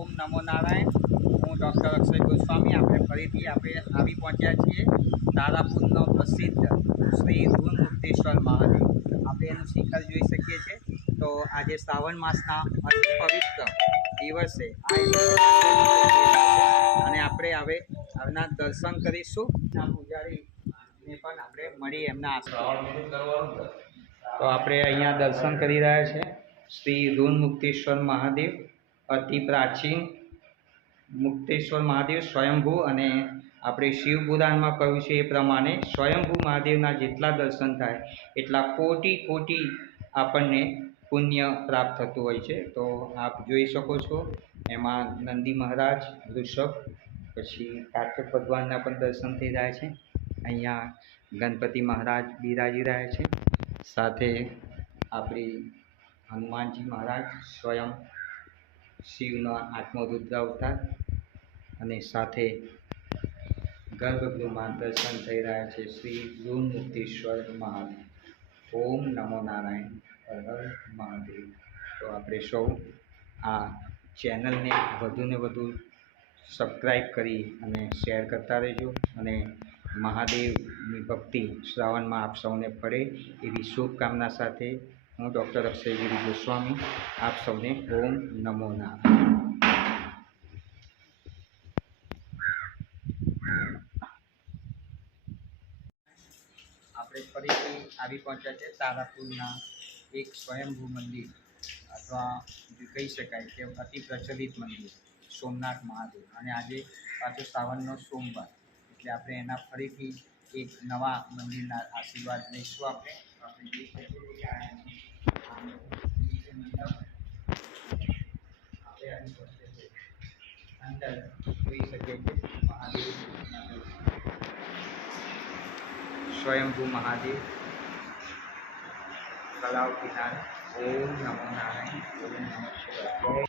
ઓમ નમો નારાયણ. હું ડૉક્ટર અક્ષય ગોસ્વામી. આપણે ફરીથી આપણે આવી પહોંચ્યા છીએ તારાપુરનો પ્રસિદ્ધ શ્રી ધૂન મુક્તેશ્વર મહાદેવ. આપણે એનું શિખર જોઈ શકીએ છીએ. તો આજે શ્રાવણ માસના અતિ પવિત્ર દિવસે અને આપણે હવે આવના દર્શન કરીશું. ના પૂજારીને પણ આપણે મળી એમના આશીર્વાદ. તો આપણે અહીંયા દર્શન કરી રહ્યા છીએ શ્રી રૂન મુક્તેશ્વર મહાદેવ. અતિ પ્રાચીન મુક્તેશ્વર મહાદેવ સ્વયંભૂ અને આપણે શિવ પુરાણમાં કહ્યું છે એ પ્રમાણે સ્વયંભૂ મહાદેવના જેટલા દર્શન થાય, એટલા કોટી કોટી આપણને પુણ્ય પ્રાપ્ત થતું હોય છે. તો આપ જોઈ શકો છો, એમાં નંદી મહારાજ, ઋષભ, પછી કાર્તિક ભગવાનના પણ દર્શન થઈ રહ્યા છે. અહીંયા ગણપતિ મહારાજ બિરાજી રહ્યા છે. સાથે આપણી હનુમાનજી મહારાજ સ્વયં શિવનો આત્મરુદ્ર અવતાર અને સાથે ગર્ભગૃહમાં દર્શન થઈ રહ્યા છે શ્રી ગુણ મુક્તેશ્વર મહાદેવ. ઓમ નમો નારાયણ. હર હર મહાદેવ. તો આપણે સૌ આ ચેનલને વધુને વધુ સબસ્ક્રાઈબ કરી અને શેર કરતા રહેજો અને મહાદેવની ભક્તિ શ્રાવણમાં આપ સૌને પડે એવી શુભકામના સાથે હું ડૉક્ટર અક્ષયગીરી ગોસ્વામી, આપ સૌને ઓમ નમો ના આપણે ફરીથી આવી પહોંચ્યા છે તારાપુરના એક સ્વયંભૂ મંદિર, અથવા કહી શકાય કે અતિ પ્રચલિત મંદિર, સોમનાથ મહાદેવ. અને આજે પાછો શ્રાવણનો સોમવાર, એટલે આપણે એના ફરીથી એક નવા મંદિરના આશીર્વાદ લઈશું આપણે આપણે જોઈ શકીએ છીએ કે આ એનું નીચે મંડપ આપણે આની પાસે છે. અંદર જોઈ શકીએ છીએ મહાદેવ સ્વયંભૂ મહાદેવ તળાવ કિનારે ઓમ નમો નારાયણ ઓમ નમઃ શિવાય